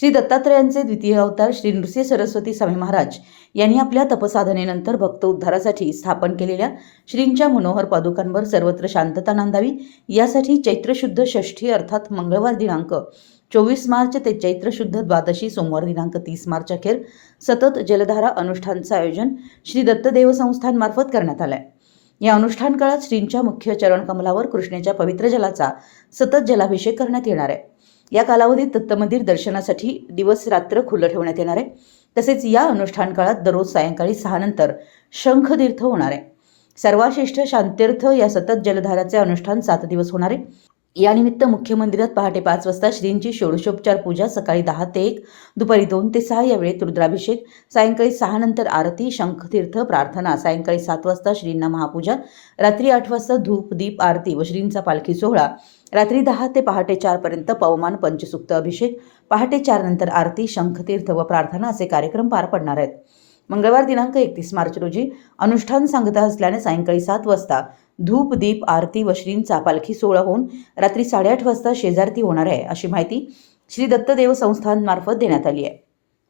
श्री दत्तात्रयांचे द्वितीय अवतार श्री नृसिंह सरस्वती स्वामी महाराज यांनी आपल्या तपसाधनेनंतर भक्त उद्धारासाठी स्थापन केलेल्या श्रींच्या मनोहर पादुकांवर सर्वत्र शांतता नांदावी यासाठी चैत्र शुद्ध षष्ठी अर्थात मंगळवार दिनांक 24 मार्च ते चैत्र शुद्ध द्वादशी सोमवार दिनांक 30 मार्च अखेर सतत जलधारा अनुष्ठानचं आयोजन श्री दत्तदेव संस्थानमार्फत करण्यात आलं आहे। या अनुष्ठान काळात श्रींच्या मुख्य चरण कमलावर कृष्णेच्या पवित्र जलाचा सतत जलाभिषेक करण्यात येणार आहे। या कालावधीत दत्तमंदिर दर्शनासाठी दिवस रात्र खुलं ठेवण्यात येणार आहे। तसेच या अनुष्ठान काळात दररोज सायंकाळी 6 नंतर शंखतीर्थ होणार आहे। सर्वाश्रेष्ठ शांतीर्थ या सतत जलधाराचे अनुष्ठान 7 दिवस होणार आहे। यानिमित्त मुख्य मंदिरात पहाटे 5 वाजता श्रींची षोडशोपचार पूजा, सकाळी 10 ते 1, दुपारी 2 ते 6 या वेळेत रुद्राभिषेक, सायंकाळी 6 नंतर आरती, शंखतीर्थ प्रार्थना, सायंकाळी 7 वाजता श्रींना महापूजा, रात्री 8 वाजता धूप दीप आरती व श्रींचा पालखी सोहळा, रात्री 10 ते पहाटे 4 पर्यंत पवमान पंचसुक्त अभिषेक, पहाटे 4 नंतर आरती, शंखतीर्थ व प्रार्थना असे कार्यक्रम पार पडणार आहेत। मंगळवार दिनांक 31 मार्च रोजी अनुष्ठान सांगता असल्याने सायंकाळी 7 वाजता धूप दीप आरती व श्रींचा पालखी सोहळा होऊन रात्री 8:30 वाजता शेजारती होणार आहे, अशी माहिती श्री दत्तदेव संस्थानमार्फत देण्यात आली आहे।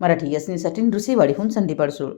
मराठी न्यूजसाठी नृसिंहवाडीहून संदीप अडसूळ।